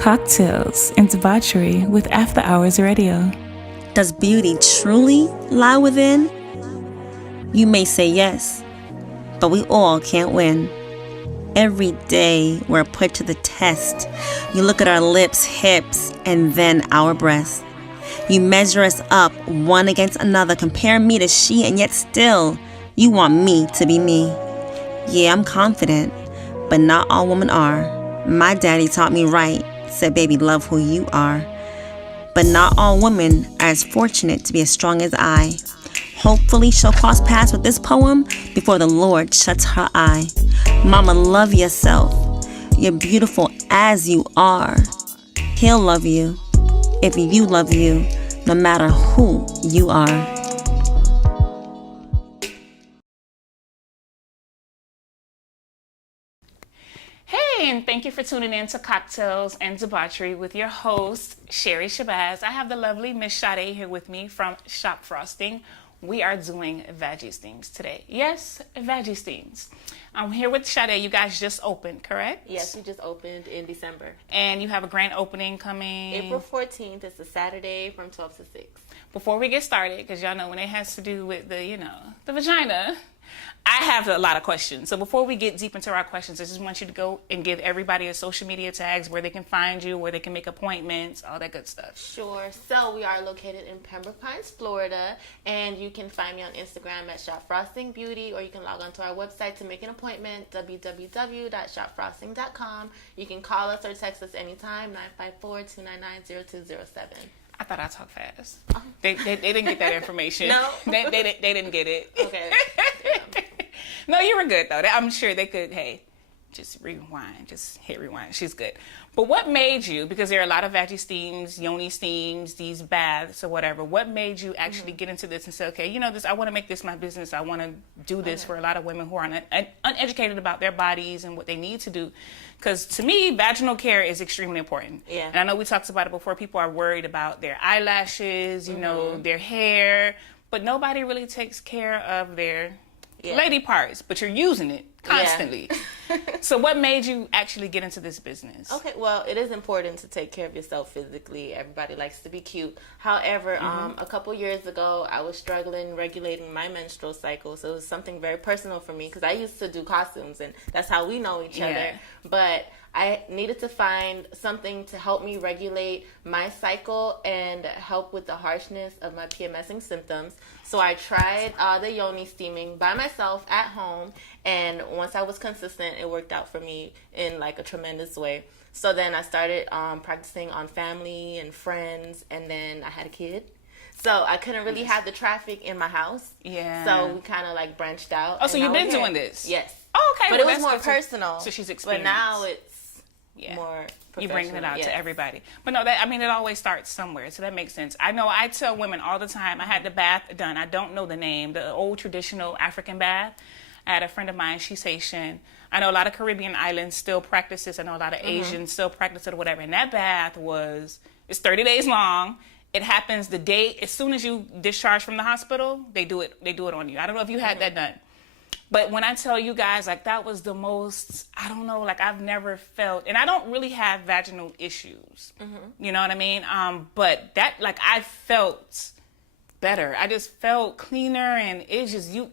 Cocktails and Debauchery with After Hours Radio. Does beauty truly lie within? You may say yes, but we all can't win. Every day we're put to the test. You look at our lips, hips, and then our breasts. You measure us up one against another, compare me to she, and yet still you want me to be me. Yeah, I'm confident, but not all women are. My daddy taught me right, said baby, love who you are. But not all women are as fortunate to be as strong as I. Hopefully she'll cross paths with this poem before the Lord shuts her eye. Mama, love yourself. You're beautiful as you are. He'll love you if you love you, no matter who you are. Hey, and thank you for tuning in to Cocktails and Debauchery with your host, Sheri Shabazz. I have the lovely Miss Sade here with me from ShopFrosting. We are doing Vagi Steams today. Yes, Vagi Steams. I'm here with Sade. You guys just opened, correct? Yes, we just opened in December. And you have a grand opening coming? April 14th. It's a Saturday from 12 to 6. Before we get started, because y'all know when it has to do with the, the vagina, I have a lot of questions. So before we get deep into our questions, I just want you to go and give everybody a social media tags where they can find you, where they can make appointments, all that good stuff. Sure. So we are located in Pembroke Pines, Florida, and you can find me on Instagram at ShopFrosting Beauty, or you can log on to our website to make an appointment, www.shopfrosting.com. You can call us or text us anytime, 954-299-0207. I thought I talked fast. They didn't get that information. No? They didn't get it. Okay. Yeah. No, you were good, though. I'm sure they could, just rewind. Just hit rewind. She's good. But what made you, because there are a lot of Vagi Steams, Yoni Steams, these baths or whatever, what made you actually get into this and say, okay, this, I want to make this my business. I want to do this for a lot of women who are uneducated about their bodies and what they need to do. Because to me, vaginal care is extremely important. Yeah. And I know we talked about it before. People are worried about their eyelashes, their hair, but nobody really takes care of their lady parts, but you're using it constantly. Yeah. So what made you actually get into this business? Okay, well, it is important to take care of yourself physically. Everybody likes to be cute. However, a couple years ago, I was struggling regulating my menstrual cycle. So it was something very personal for me because I used to do costumes, and that's how we know each other. But I needed to find something to help me regulate my cycle and help with the harshness of my PMSing symptoms. So I tried the Yoni steaming by myself at home, and once I was consistent, it worked out for me in like a tremendous way. So then I started practicing on family and friends, and then I had a kid. So I couldn't really have the traffic in my house. Yeah. So we kind of like branched out. Oh, so you've been doing this? Yes. Oh, okay. But it was more personal. So she's experienced. But now it's more professional. You're bringing it out to everybody. But no, it always starts somewhere, so that makes sense. I know I tell women all the time, I had the bath done. I don't know the name, the old traditional African bath. I had a friend of mine, she's Haitian. I know a lot of Caribbean islands still practice this. I know a lot of Asians still practice it or whatever. And that bath it's 30 days long. It happens the day, as soon as you discharge from the hospital, they do it on you. I don't know if you had that done. But when I tell you guys, that was the most, I've never felt, and I don't really have vaginal issues. You know what I mean? But that, I felt better. I just felt cleaner, and it's just, you're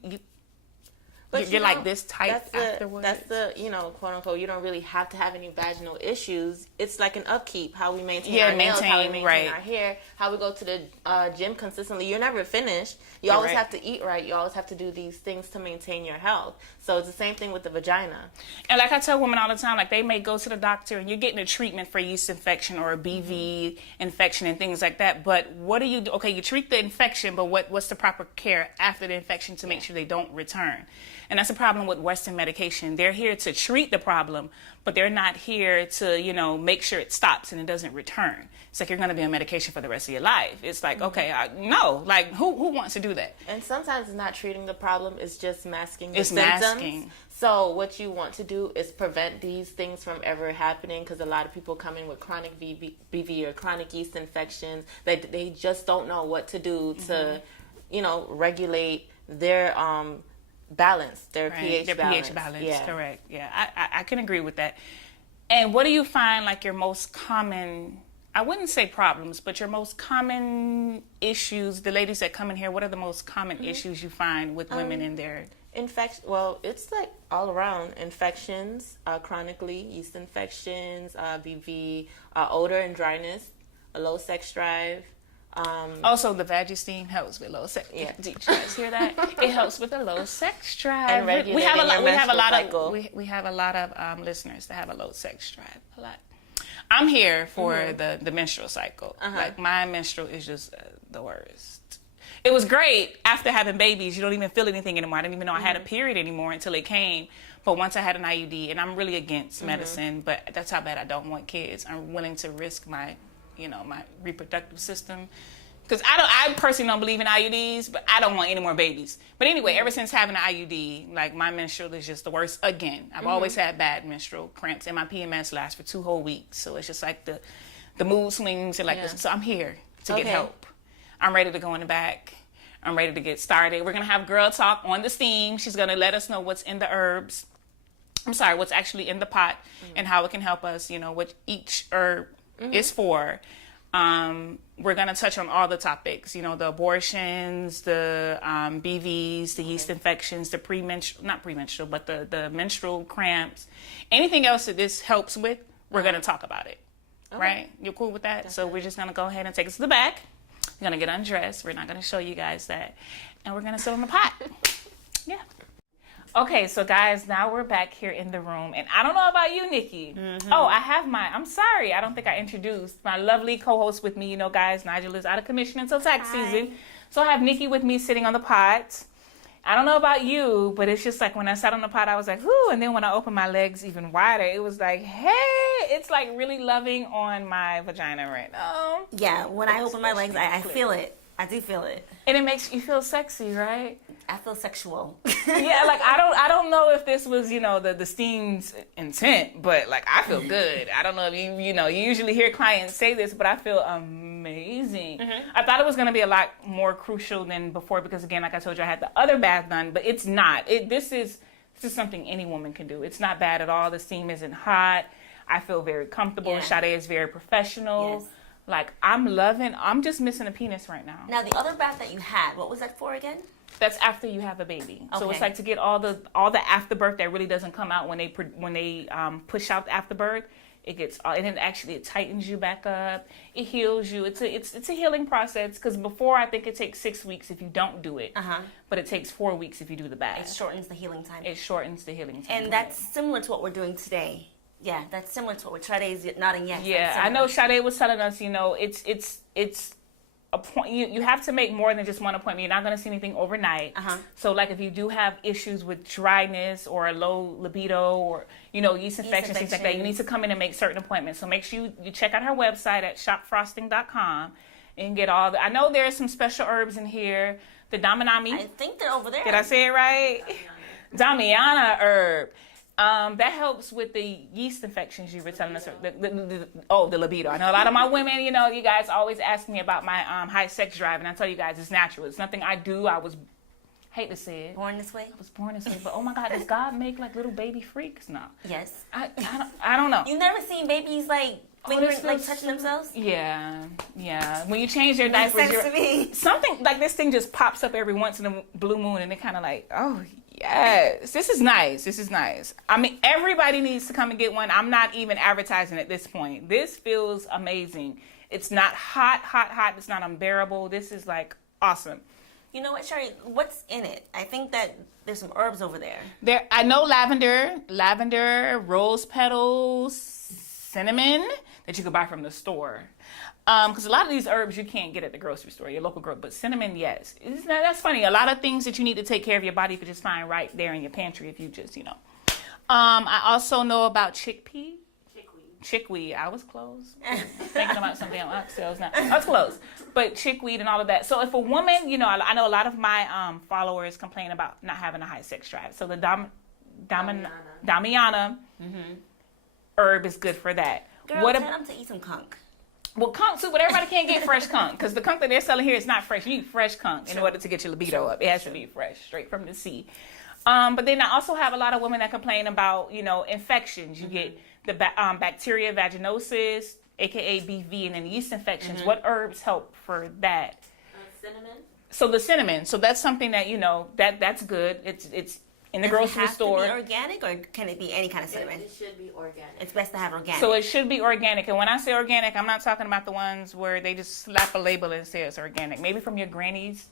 like this tight afterwards. That's the, quote unquote, you don't really have to have any vaginal issues. It's like an upkeep, how we maintain our nails, how we maintain our hair, how we go to the gym consistently. You're never finished. You always have to eat right. You always have to do these things to maintain your health. So it's the same thing with the vagina. And like I tell women all the time, they may go to the doctor and you're getting a treatment for yeast infection or a BV infection and things like that. But what do you do? Okay, you treat the infection, but what's the proper care after the infection to make sure they don't return? And that's the problem with Western medication. They're here to treat the problem, but they're not here to, make sure it stops and it doesn't return. It's like you're going to be on medication for the rest of your life. It's like, okay, no. Who wants to do that? And sometimes it's not treating the problem. It's just masking the symptoms. So what you want to do is prevent these things from ever happening, because a lot of people come in with chronic BV or chronic yeast infections. They just don't know what to do to, regulate their balance, their pH balance. Yeah. Correct. Yeah, I can agree with that. And what do you find like your most common, I wouldn't say problems, but your most common issues, the ladies that come in here, what are the most common issues you find with women in their... Well, it's like all around infections, chronically, yeast infections, BV, odor and dryness, a low sex drive. Also, the Vagi Steam helps with low sex. Yeah. Did you guys hear that? It helps with a low sex drive. And regulating your menstrual cycle. We have a lot of listeners that have a low sex drive. A lot. I'm here for the menstrual cycle. Like my menstrual is just the worst. It was great after having babies. You don't even feel anything anymore. I didn't even know I had a period anymore until it came. But once I had an IUD, and I'm really against medicine, but that's how bad I don't want kids. I'm willing to risk my, my reproductive system. Because I personally don't believe in IUDs, but I don't want any more babies. But anyway, ever since having an IUD, like my menstrual is just the worst again. I've always had bad menstrual cramps, and my PMS lasts for 2 whole weeks. So it's just like the mood swings and like this. So I'm here to get help. I'm ready to go in the back. I'm ready to get started. We're going to have girl talk on the steam. She's going to let us know what's in the herbs. What's actually in the pot and how it can help us, what each herb is for. We're going to touch on all the topics, the abortions, the BVs, the yeast infections, the not premenstrual, but the menstrual cramps. Anything else that this helps with, we're going to talk about it. Right? You're cool with that? Definitely. So we're just going to go ahead and take us to the back. We're going to get undressed. We're not going to show you guys that. And we're going to sit on the pot. Yeah. Okay, so guys, now we're back here in the room. And I don't know about you, Nikki. Oh, I have I'm sorry. I don't think I introduced my lovely co-host with me. Guys, Nigel is out of commission until tax season. So I have Nikki with me sitting on the pot. I don't know about you, but it's just like when I sat on the pot, I was like, whoo. And then when I opened my legs even wider, it was like, hey, it's like really loving on my vagina right now. Yeah, when I open my legs, I feel it. I do feel it. And it makes you feel sexy, right? I feel sexual. Yeah, like I don't know if this was, the steam's intent, but like I feel good. I don't know if you usually hear clients say this, but I feel amazing. I thought it was going to be a lot more crucial than before because again, like I told you, I had the other bath done, but it's not. This is something any woman can do. It's not bad at all. The steam isn't hot. I feel very comfortable. Yeah. Sade is very professional. Yes. Like I'm just missing a penis right now. Now the other bath that you had, what was that for again? That's after you have a baby. Okay. So it's like to get all the afterbirth that really doesn't come out when they push out the afterbirth. It tightens you back up. It heals you. It's a healing process because before I think it takes 6 weeks if you don't do it, but it takes 4 weeks if you do the bath. It shortens the healing time. And that's similar to what we're doing today. Yeah, that's similar to what Sade's nodding yes. Yeah, I know Sade was telling us, it's a point. You have to make more than just one appointment. You're not going to see anything overnight. So like if you do have issues with dryness or a low libido or yeast infections, things like that, you need to come in and make certain appointments. So make sure you check out her website at ShopFrosting.com and get all the. I know there's some special herbs in here. The Damanami. I think they're over there. Did I say it right? Damiana herb. That helps with the yeast infections you were telling us. The libido. I know a lot of my women, you guys always ask me about my high sex drive, and I tell you guys it's natural. It's nothing I do. Hate to say it. Born this way? I was born this way, but oh my God, does God make like little baby freaks now? Yes. I don't know. You've never seen babies like touching themselves? Yeah. When you change their diapers, something like this thing just pops up every once in a blue moon, and it kind of like, oh yes, this is nice. I mean, everybody needs to come and get one. I'm not even advertising at this point. This feels amazing. It's not hot. It's not unbearable. This is like awesome. You know what, Sheri? What's in it? I think that there's some herbs over there. I know lavender, rose petals, cinnamon that you could buy from the store. Because a lot of these herbs you can't get at the grocery store, your local grocery. But cinnamon, yes. That's funny. A lot of things that you need to take care of your body you could just find right there in your pantry if you just, I also know about chickweed. I was close. Thinking about something on oxtails now. I was close. But chickweed and all of that. So if a woman, I know a lot of my followers complain about not having a high sex drive. So the Damiana herb is good for that. Girl, tell them to eat some conch. Well, conch too, but everybody can't get fresh conch because the conch that they're selling here is not fresh. You need fresh conch in order to get your libido up. It has to be fresh, straight from the sea. But then I also have a lot of women that complain about, infections. You get the bacteria vaginosis, aka BV, and then yeast infections. What herbs help for that? Cinnamon. So the cinnamon. So that's something that that's good. It's in the grocery store. Does it have to be organic, or can it be any kind of cinnamon? It should be organic. It's best to have organic. So it should be organic. And when I say organic, I'm not talking about the ones where they just slap a label and say it's organic. Maybe from your granny's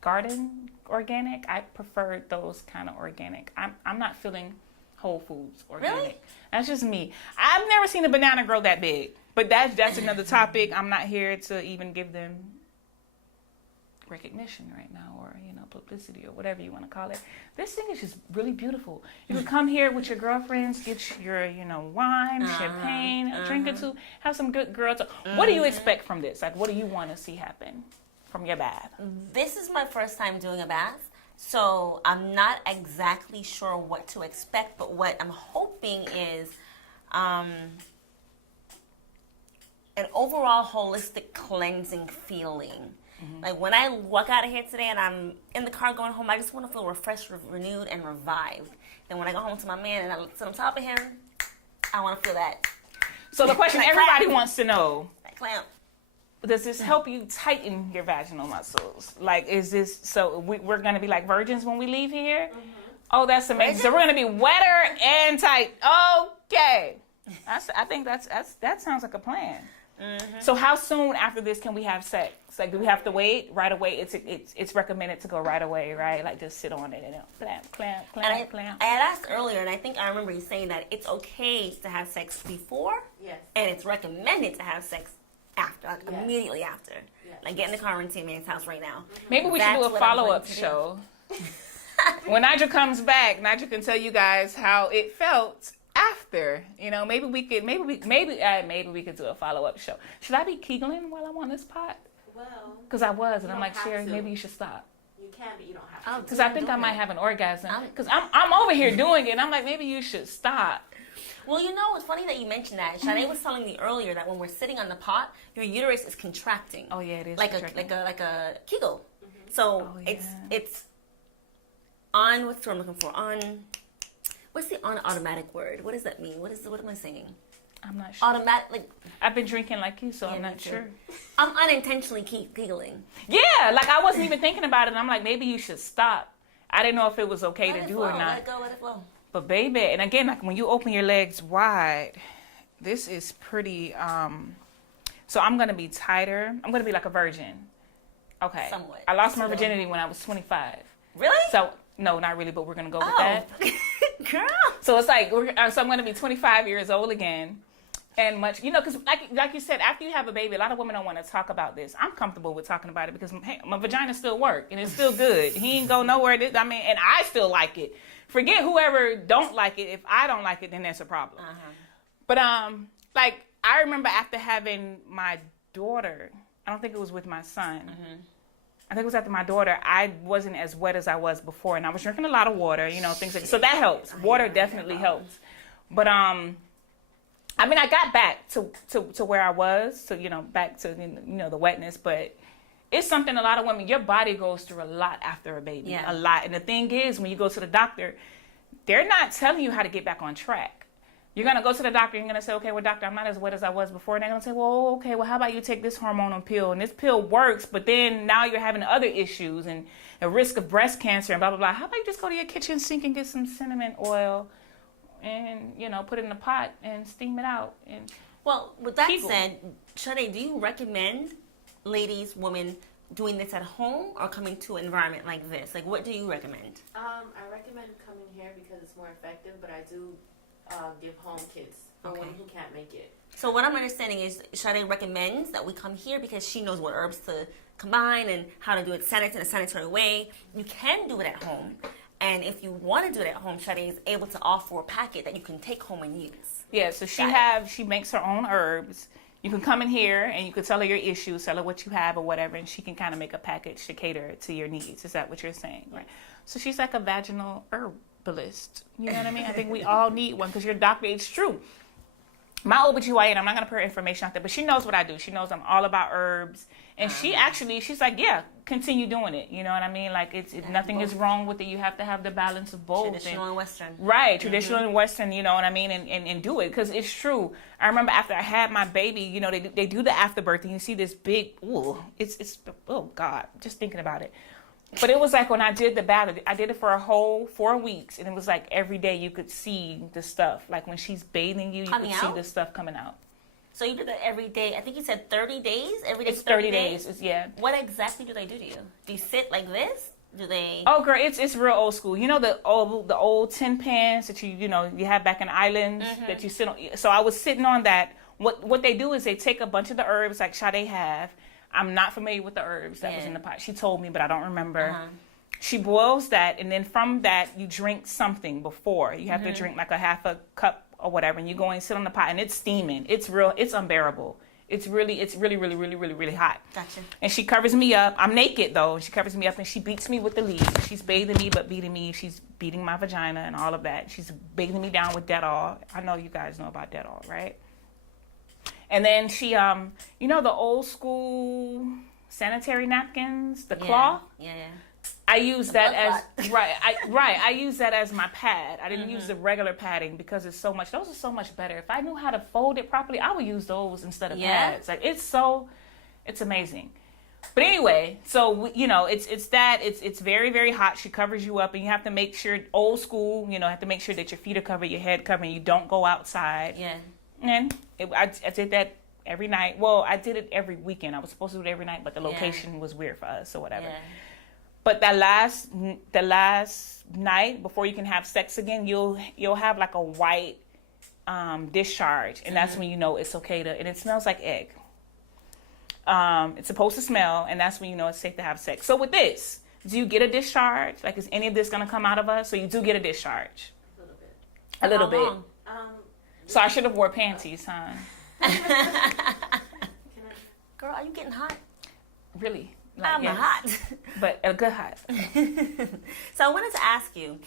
garden organic. I prefer those kind of organic. I'm not feeling Whole Foods organic. Really? That's just me. I've never seen a banana grow that big. But that's another topic. I'm not here to even give them recognition right now, or publicity, or whatever you want to call it. This thing is just really beautiful. You can come here with your girlfriends, get your wine, champagne, a drink or two, have some good girl talk. What do you expect from this? Like, what do you want to see happen from your bath? This is my first time doing a bath, so I'm not exactly sure what to expect, but what I'm hoping is an overall holistic cleansing feeling. Like when I walk out of here today and I'm in the car going home, I just want to feel refreshed, renewed, and revived. Then when I go home to my man and I sit on top of him, I want to feel that. So the question everybody wants to know, That clamp. does this help you tighten your vaginal muscles? Like, is this, so we're going to be like virgins when we leave here? Oh, that's amazing. So we're going to be wetter and tight. Okay. I think that sounds like a plan. So how soon after this can we have sex? Like, do we have to wait right away? It's recommended to go right away, right? Like, just sit on it and clamp, clamp, clamp, clamp. I had asked earlier, and I think I remember you saying that it's okay to have sex before, Yes. and it's recommended to have sex after, like Yes. immediately after. Yes. Like, get in the car and run to your man's house right now. Maybe we should That's do a what I'm follow-up going to do. show. When Nigel comes back, Nigel can tell you guys how it felt after. Maybe we could do a follow-up show. Should I be Kegeling while I'm on this pot? Well, Because I was, and You I'm don't like, have Sherry, to. maybe you should stop. you can, but you don't have Oh, to. Because I think I might have an orgasm. Because I'm over here doing it, and I'm like, maybe you should stop. Well, it's funny that you mentioned that. Sade was telling me earlier that when we're sitting on the pot, your uterus is contracting. Oh yeah, it is like contracting. a Kegel. So Oh, yeah. it's on. What's the word I'm looking for? What's the on automatic word? What does that mean? What am I saying? I'm not sure. Automatic. Like, I've been drinking like you, so I'm me not too. sure. I'm unintentionally Kegeling. Yeah, like I wasn't even thinking about it. And I'm like, maybe you should stop. I didn't know if it was okay Let to it do flow, or not. Let it go. Let it flow. But baby, and again, like when you open your legs wide, this is pretty. So I'm gonna be tighter. I'm gonna be like a virgin. Okay. Somewhat. I lost my virginity when I was 25. Really? So no, not really, but we're gonna go with Oh, that. girl. So it's like so I'm gonna be 25 years old again. And because like you said, after you have a baby, a lot of women don't want to talk about this. I'm comfortable with talking about it because hey, my vagina still work and it's still good. He ain't go nowhere. And I still like it. Forget whoever don't like it. If I don't like it, then that's a problem. But like I remember after having my daughter, I don't think it was with my son. I think it was after my daughter. I wasn't as wet as I was before, and I was drinking a lot of water. Things like so that helps. Water definitely helps. But I got back to where I was, back to the wetness, but it's something a lot of women, your body goes through a lot after a baby, Yeah. a lot. And the thing is, when you go to the doctor, they're not telling you how to get back on track. You're going to go to the doctor and you're going to say, okay, well, doctor, I'm not as wet as I was before. And they're going to say, well, okay, well, how about you take this hormonal pill? And this pill works, but then now you're having other issues and a risk of breast cancer and blah, blah, blah. How about you just go to your kitchen sink and get some cinnamon oil and, put it in a pot and steam it out? And Well, with that Kegel. said, Sade, do you recommend ladies, women, doing this at home or coming to an environment like this? Like, what do you recommend? I recommend coming here because it's more effective, but I do give home kits for Okay. women who can't make it. So what I'm understanding is Sade recommends that we come here because she knows what herbs to combine and how to do it in a sanitary way. You can do it at home. And if you want to do it at home, Sade is able to offer a packet that you can take home and use. yeah, so she makes her own herbs. You can come in here and you can tell her your issues, tell her what you have or whatever, and she can kind of make a package to cater to your needs. Is that what you're saying? Right. So she's like a vaginal herbalist. You know what I mean? I think we all need one because your doctor, it's true. my OBGYN, I'm not going to put her information out there, but she knows what I do. She knows I'm all about herbs. And she's like, yeah, continue doing it. You know what I mean? Like, nothing is wrong with it. You have to have the balance of both. Traditional and Western. Right, traditional and Western, you know what I mean? And do it, because it's true. I remember after I had my baby, you know, they do the afterbirth, and you see this big, oh, God, just thinking about it. But it was like when I did the bath, I did it for a whole 4 weeks, and it was like every day you could see the stuff. Like when she's bathing you, could see the stuff coming out. So you do that every day. I think you said 30 days? Every day it's 30 days. Yeah. What exactly do they do to you? Do you sit like this? Do they... Oh, girl, it's real old school. You know the old tin pans that you have back in the islands that you sit on. So I was sitting on that. What they do is they take a bunch of the herbs like Sade have. I'm not familiar with the herbs that was in the pot. She told me, but I don't remember. She boils that, and then from that, you drink something before. You have to drink like a half a cup or whatever, and you go and sit on the pot, and it's steaming. It's unbearable. It's really, really, really, really, really, really hot. Gotcha. And she covers me up. I'm naked, though. And she covers me up, and she beats me with the leaves. She's bathing me, but beating me. She's beating my vagina and all of that. She's bathing me down with Dettol. I know you guys know about Dettol, right? And then she, you know the old school sanitary napkins, the cloth? Yeah. I use that as, I use that as my pad. I didn't use the regular padding because those are so much better. If I knew how to fold it properly, I would use those instead of pads. Like, it's amazing. But anyway, so, you know, it's very, very hot. She covers you up, and you have to make sure, old school, you know, have to make sure that your feet are covered, your head covered, and you don't go outside. Yeah. And I did that every night. Well, I did it every weekend. I was supposed to do it every night, but the location was weird for us or whatever. Yeah. But the last night before you can have sex again, you'll have like a white discharge, and that's when you know it's okay to. And it smells like egg. It's supposed to smell, and that's when you know it's safe to have sex. So with this, do you get a discharge? Like, is any of this gonna come out of us? So you do get a discharge. A little bit. How long? So I should have wore panties, huh? Girl, are you getting hot? Really? I'm hot. But a good hot. So I wanted to ask you,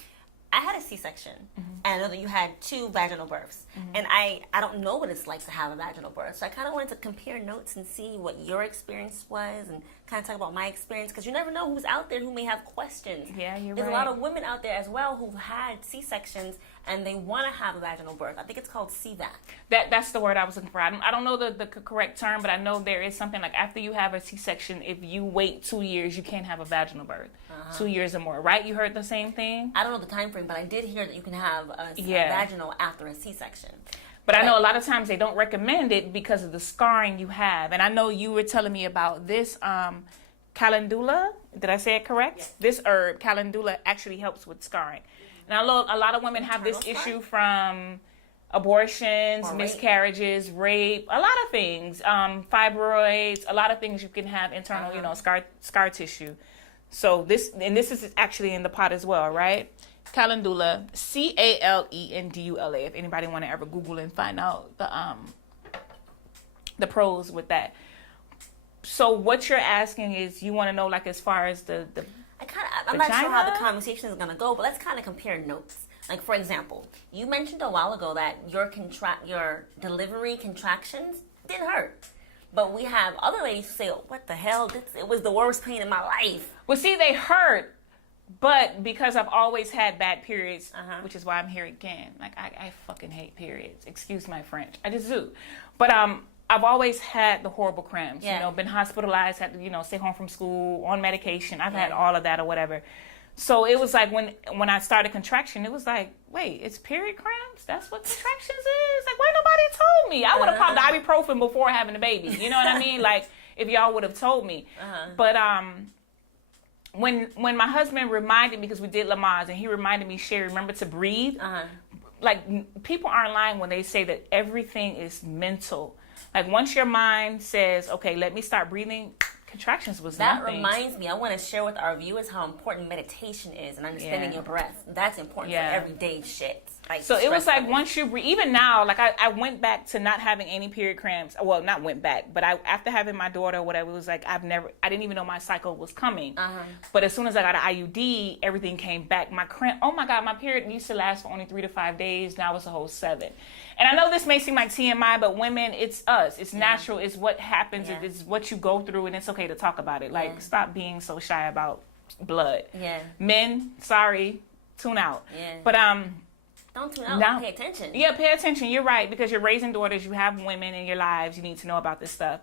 I had a C-section, and I know that you had 2 vaginal births, and I don't know what it's like to have a vaginal birth, so I kind of wanted to compare notes and see what your experience was, and kind of talk about my experience, because you never know who's out there who may have questions. Yeah, you're There's right. a lot of women out there as well who've had C-sections, and they want to have a vaginal birth. I think it's called CVAC. That's the word I was looking for. I don't know the correct term, but I know there is something like after you have a C-section, if you wait 2 years, you can't have a vaginal birth. 2 years or more, right? You heard the same thing? I don't know the time frame, but I did hear that you can have a vaginal after a C-section. But I know a lot of times they don't recommend it because of the scarring you have. And I know you were telling me about this calendula. Did I say it correct? Yes. This herb, calendula, actually helps with scarring. And I know a lot of women have this issue from abortions, miscarriages, rape, a lot of things, fibroids, a lot of things you can have internal, you know, scar tissue. So this is actually in the pot as well, right? Calendula, Calendula. If anybody want to ever Google and find out the pros with that. So what you're asking is you want to know, like, as far as the I'm not sure how the conversation is going to go, but let's kind of compare notes. Like, for example, you mentioned a while ago that your delivery contractions didn't hurt. But we have other ladies who say, oh, what the hell? It was the worst pain in my life. Well, see, they hurt, but because I've always had bad periods, which is why I'm here again. Like, I fucking hate periods. Excuse my French. I just do. But I've always had the horrible cramps, you know, been hospitalized, had to, you know, stay home from school, on medication. I've had all of that or whatever. So it was like when I started contraction, it was like, wait, it's period cramps? That's what contractions is? Like, why nobody told me? I would have popped the ibuprofen before having a baby. You know what I mean? Like, if y'all would have told me. But when my husband reminded me, because we did Lamaze, and he reminded me, Sheri, remember to breathe? Like, people aren't lying when they say that everything is mental. Like, once your mind says, okay, let me start breathing, contractions was nothing. That reminds me, I want to share with our viewers how important meditation is and understanding your breath. That's important for everyday shit. So it was stress like levels. once you even now, like I went back to not having any period cramps. Well, not went back, but after having my daughter or whatever, it was like I didn't even know my cycle was coming. But as soon as I got an IUD, everything came back. My cramp, oh my God, my period used to last for only 3 to 5 days. Now it's a whole 7. And I know this may seem like TMI, but women, it's us. It's natural. It's what happens. Yeah. It's what you go through, and it's okay to talk about it. Like, stop being so shy about blood. Yeah. Men, sorry, tune out. Yeah. But Don't tune out. now, Pay attention. Yeah, pay attention. You're right, because you're raising daughters. You have women in your lives. You need to know about this stuff.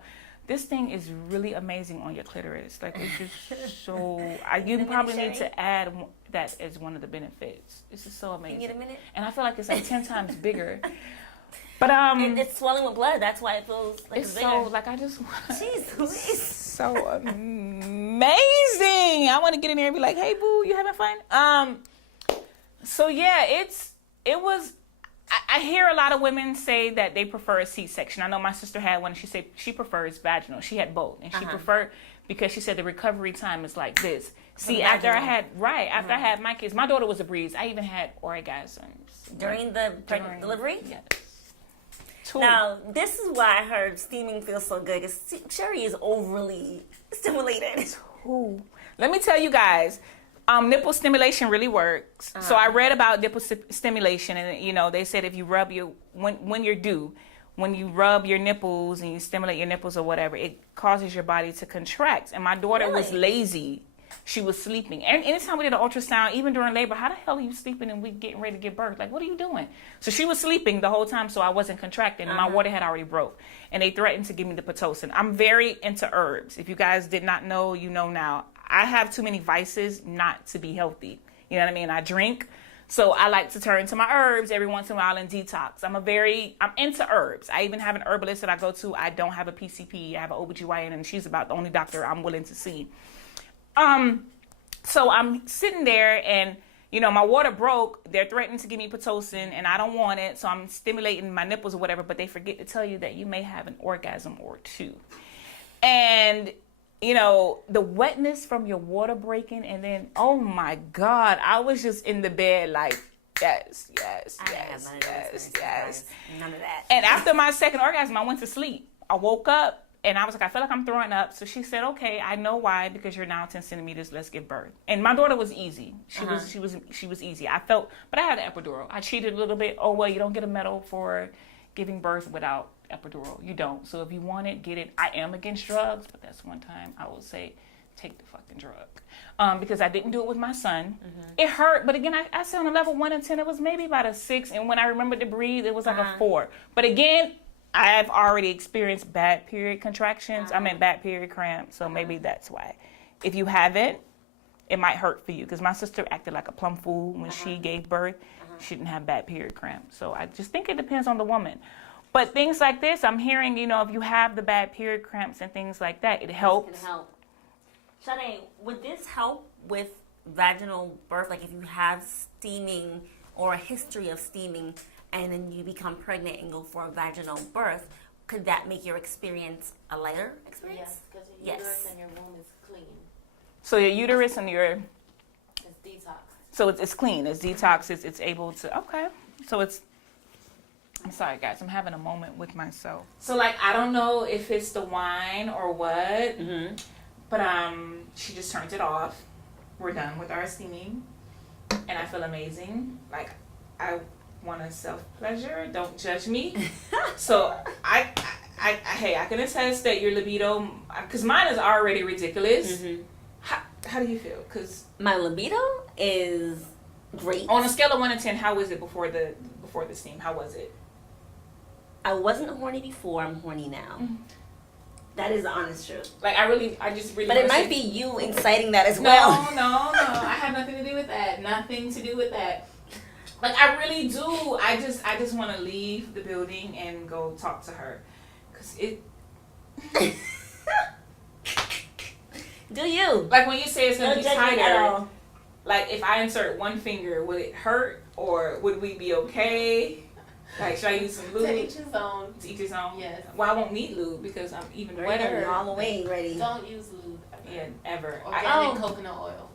This thing is really amazing on your clitoris. Like, it's just so... you probably need to add that as one of the benefits. This is so amazing. You need a minute? And I feel like it's like 10 times bigger. But It's swelling with blood. That's why it feels like it's it's so bigger. like I just want. Jeez Louise. So amazing. I want to get in there and be like, "Hey, boo, you having fun?" So yeah, it was. I hear a lot of women say that they prefer a C-section. I know my sister had one. She said she prefers vaginal. She had both, and she preferred because she said the recovery time is like this. See, after I had my kids, my daughter was a breeze. I even had orgasms During the delivery? Yes. Now, this is why I heard steaming feels so good, because Sheri is overly stimulated. Let me tell you guys, nipple stimulation really works. So I read about nipple stimulation, and they said if you rub when you rub your nipples and you stimulate your nipples or whatever, it causes your body to contract. And my daughter was lazy. She was sleeping. And anytime we did an ultrasound, even during labor, how the hell are you sleeping and we getting ready to give birth? Like, what are you doing? So she was sleeping the whole time, so I wasn't contracting. And my water had already broke. And they threatened to give me the Pitocin. I'm very into herbs. If you guys did not know, you know now. I have too many vices not to be healthy. You know what I mean? I drink. So I like to turn to my herbs every once in a while and detox. I'm into herbs. I even have an herbalist that I go to. I don't have a PCP. I have an OBGYN, and she's about the only doctor I'm willing to see. So I'm sitting there and, my water broke. They're threatening to give me Pitocin and I don't want it. So I'm stimulating my nipples or whatever, but they forget to tell you that you may have an orgasm or two. And, the wetness from your water breaking, and then, oh my God, I was just in the bed like, yes. None of that. And after my second orgasm, I went to sleep. I woke up. And I was like, I feel like I'm throwing up. So she said, okay, I know why, because you're now 10 centimeters. Let's give birth. And my daughter was easy. She was easy. But I had an epidural. I cheated a little bit. Oh, well, you don't get a medal for giving birth without epidural. You don't. So if you want it, get it. I am against drugs, but that's one time I will say, take the fucking drug. Because I didn't do it with my son. It hurt. But again, I said on a level 1 and 10, it was maybe about a 6. And when I remembered to breathe, it was like a 4. But again, I've already experienced bad period contractions. Bad period cramps, so maybe that's why. If you haven't, it might hurt for you, because my sister acted like a plum fool when she gave birth. She didn't have bad period cramps. So I just think it depends on the woman. But things like this, I'm hearing, if you have the bad period cramps and things like that, it helps. This can help. Shade, would this help with vaginal birth? Like if you have steaming or a history of steaming, and then you become pregnant and go for a vaginal birth, could that make your experience a lighter experience? Yes, because your uterus and your womb is clean. So your uterus and your... It's detox. So it's clean. It's detox. It's able to... Okay. So it's... I'm sorry, guys. I'm having a moment with myself. So, I don't know if it's the wine or what, but she just turned it off. We're done with our steaming, and I feel amazing. I want to self-pleasure. Don't judge me. So I can attest that your libido, because mine is already ridiculous. How do you feel? Because my libido is great. On a scale of 1 to 10, how was it before the steam? How was it? I wasn't horny before. I'm horny now. That is the honest truth. I just really. But it might be you inciting that as well. No. I have nothing to do with that. Nothing to do with that. I really do. I just want to leave the building and go talk to her, cause it. Do you? When you say it's gonna be tighter. If I insert one finger, would it hurt, or would we be okay? Should I use some lube? To each his own. To each his own? Yes. Well, I won't need lube because I'm even wetter. All the way ready. Don't use lube. Yeah, ever. Organic coconut oil.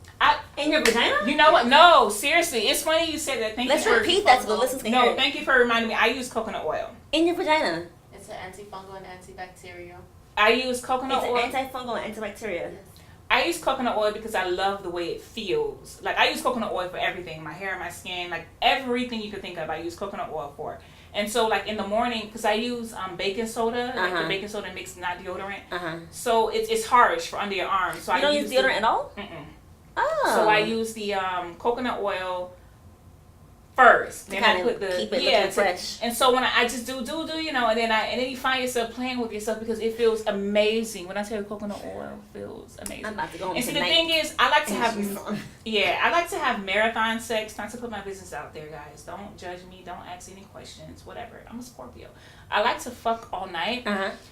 In your vagina? You know what? No, seriously. It's funny you said that. Let's repeat that so the listeners can hear No, it. thank you for reminding me. I use coconut oil. In your vagina? It's an antifungal and antibacterial. I use coconut oil. It's an antifungal and antibacterial. I use coconut oil because I love the way it feels. Like, I use coconut oil for everything. My hair, my skin, like everything you could think of, I use coconut oil for. And so, like, in the morning, because I use baking soda, like the baking soda mixed, not deodorant. So it's harsh for under your arms. So you don't use deodorant at all? Oh. So I use the coconut oil first. Then I put the keep it looking fresh. And so when I just do, you know, and then you find yourself playing with yourself because it feels amazing. When I tell you coconut oil feels amazing. I'm about to go home and see, tonight. the thing is, I like to have marathon sex. Not to put my business out there, guys. Don't judge me. Don't ask any questions. Whatever. I'm a Scorpio. I like to fuck all night.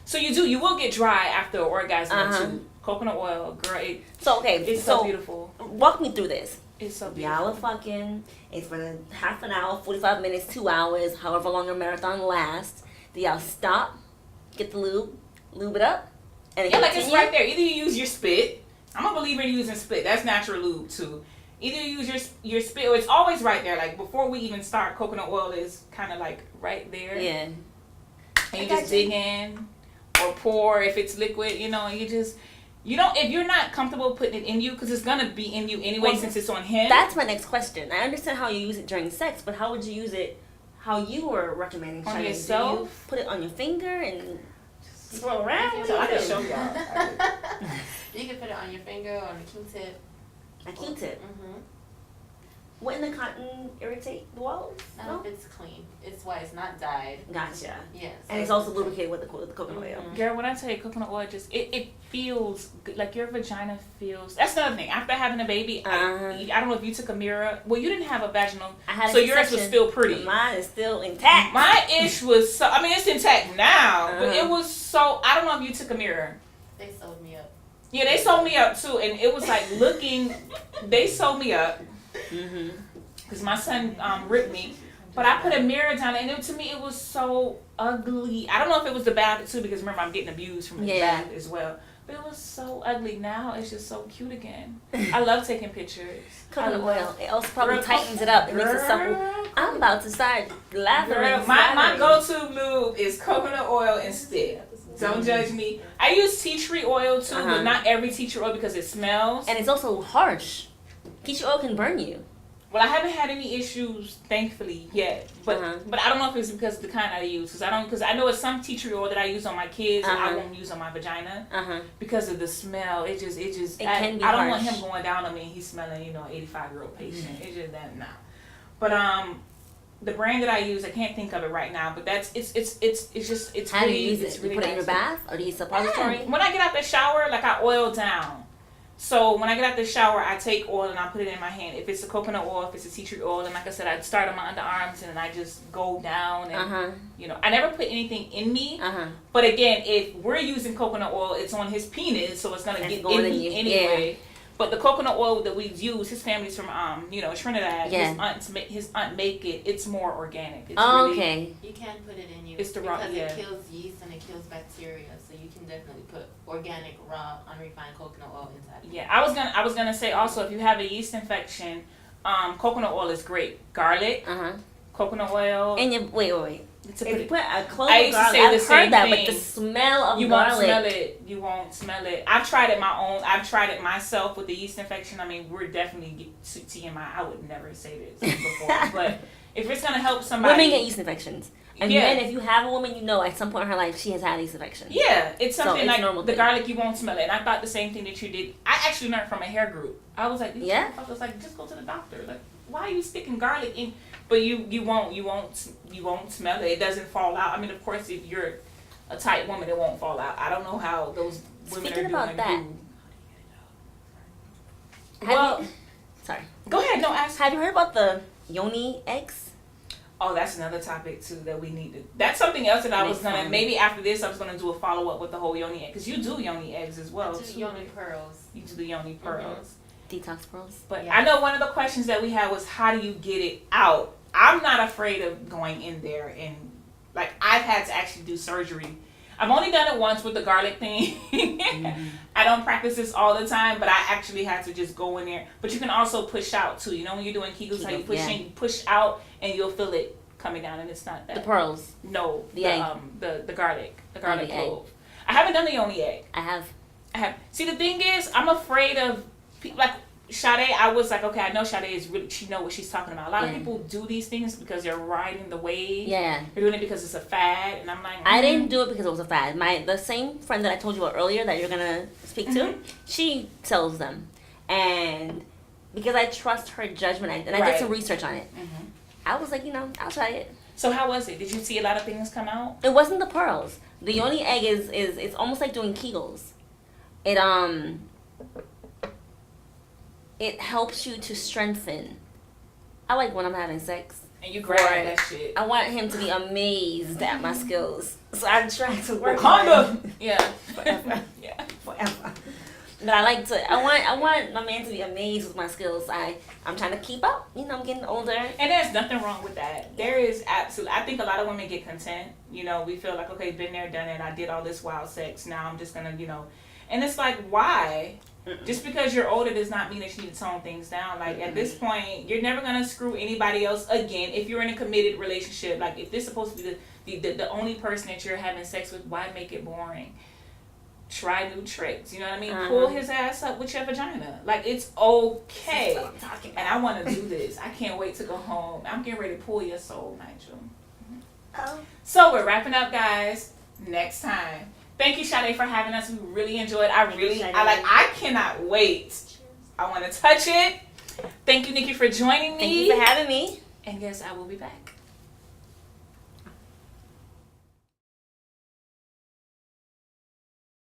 So you will get dry after an orgasm too. Coconut oil, great. So it's so beautiful. Walk me through this. It's so beautiful. Y'all are fucking. It's for half an hour, 45 minutes, 2 hours, however long your marathon lasts. Do y'all stop, get the lube it up, and like it's right there. Either you use your spit. I'm a believer in using spit. That's natural lube too. Either you use your spit, or it's always right there. Like before we even start, coconut oil is kind of like right there. Yeah. And you just dig in, or pour if it's liquid. You know, and you don't, if you're not comfortable putting it in you, because it's going to be in you anyway since it's on him. That's my next question. I understand how you use it during sex, but how would you use it, how you were recommending? On yourself? Do you put it on your finger and swirl around? So I can show y'all. You can put it on your finger or on a Q-tip. A Q-tip? Wouldn't the cotton irritate the walls? No, if it's clean. It's why it's not dyed. Gotcha. Yes. And it's also lubricated with the coconut oil. Girl, when I tell you coconut oil, just it feels good. Like your vagina feels. That's another thing. After having a baby, I don't know if you took a mirror. Well, you didn't have a vaginal, so yours was still pretty. Mine is still intact. My ish was so. I mean, it's intact now, but it was so. I don't know if you took a mirror. They sewed me up. Yeah, they sewed me up too, and it was like looking. They sewed me up. Because my son ripped me, but I put a mirror down, and to me it was so ugly. I don't know if it was the bath too, because remember I'm getting abused from the bath as well. But it was so ugly. Now it's just so cute again. I love taking pictures. Coconut oil. It also probably tightens it up. It makes it supple. I'm about to start laughing. My go-to lube is coconut oil and stick. Don't judge me. I use tea tree oil too, but not every tea tree oil because it smells. And it's also harsh. Tea tree oil can burn you. Well, I haven't had any issues, thankfully, yet. But I don't know if it's because of the kind I use. Because I know it's some tea tree oil that I use on my kids and I won't use on my vagina because of the smell. It can be I don't want him going down on me and he's smelling, 85-year-old patient. It's just that now. But the brand that I use, I can't think of it right now. But it's How really, do you use it's it? really You put it in your bath or do you use suppository? When I get out the shower, like I oil down. So when I get out the shower, I take oil and I put it in my hand. If it's a coconut oil, if it's a tea tree oil, and like I said, I start on my underarms and then I just go down and I never put anything in me. But again, if we're using coconut oil, it's on his penis, so it's gonna get in me anyway. Yeah. But the coconut oil that we use, his family's from Trinidad. Yeah. His aunt make it. It's more organic. It's okay. You can put it in you. It's the raw, because it kills yeast and it kills bacteria. So you can definitely put organic, raw, unrefined coconut oil inside. Yeah, I was gonna say also if you have a yeast infection, coconut oil is great. Garlic, coconut oil. And wait. If you put a clove I of used garlic, to say I've the same heard that, thing. but the smell of you garlic. You won't smell it. I've tried it my own. I've tried it myself with the yeast infection. I mean, we're definitely TMI. I would never say this before, but if it's gonna help somebody, women get yeast infections, and then if you have a woman, at some point in her life she has had yeast infection. Yeah, it's something it's like normal the thing. garlic. You won't smell it. And I thought the same thing that you did. I actually learned from a hair group. I was like, I was like, just go to the doctor. Like, why are you sticking garlic in? But you won't smell it. It doesn't fall out. I mean, of course, if you're a tight woman, it won't fall out. I don't know how those women Speaking are about doing. that. Sorry. Go ahead. No, ask. Have you heard about the yoni eggs? Oh, that's another topic too that we need to. That's something else that I was gonna. Maybe after this, I was gonna do a follow up with the whole yoni egg because you do yoni eggs as well. I do yoni pearls. You do the yoni pearls. Detox pearls. But I know one of the questions that we had was how do you get it out? I'm not afraid of going in there and like I've had to actually do surgery. I've only done it once with the garlic thing. I don't practice this all the time, but I actually had to just go in there. But you can also push out too. You know when you're doing Kegels, how you push in, you push out, and you'll feel it coming down, and it's not that. The pearls. No, the egg. The garlic clove. Egg. I haven't done the yoni egg. I have. See, the thing is, I'm afraid of people like Sade. I was like, okay, I know Sade is really, she know what she's talking about. A lot of people do these things because they're riding the wave. Yeah. They're doing it because it's a fad, and I'm like, I didn't do it because it was a fad. The same friend that I told you about earlier that you're gonna speak to, she sells them, and because I trust her judgment, and I did some research on it. I was like, I'll try it. So how was it? Did you see a lot of things come out? It wasn't the pearls. The yoni egg is it's almost like doing Kegels. It helps you to strengthen. I like when I'm having sex. And you grab that shit. I want him to be amazed at my skills. So I'm trying to work Wakanda. Yeah. Forever. Yeah. Forever. But I want my man to be amazed with my skills. I'm trying to keep up. I'm getting older. And there's nothing wrong with that. There is absolutely, I think a lot of women get content. We feel like, okay, been there, done it. I did all this wild sex. Now I'm just gonna, and it's like, why? Just because you're older does not mean that you need to tone things down. Like, at this point, you're never going to screw anybody else again if you're in a committed relationship. Like, if this is supposed to be the only person that you're having sex with, why make it boring? Try new tricks. You know what I mean? Pull his ass up with your vagina. Like, it's okay. That's what I'm talking about. And I want to do this. I can't wait to go home. I'm getting ready to pull your soul, Nigel. So, we're wrapping up, guys. Next time. Thank you, Sade, for having us. We really enjoyed. I cannot wait. I want to touch it. Thank you, Nikki, for joining me. Thank you for having me. And yes, I will be back.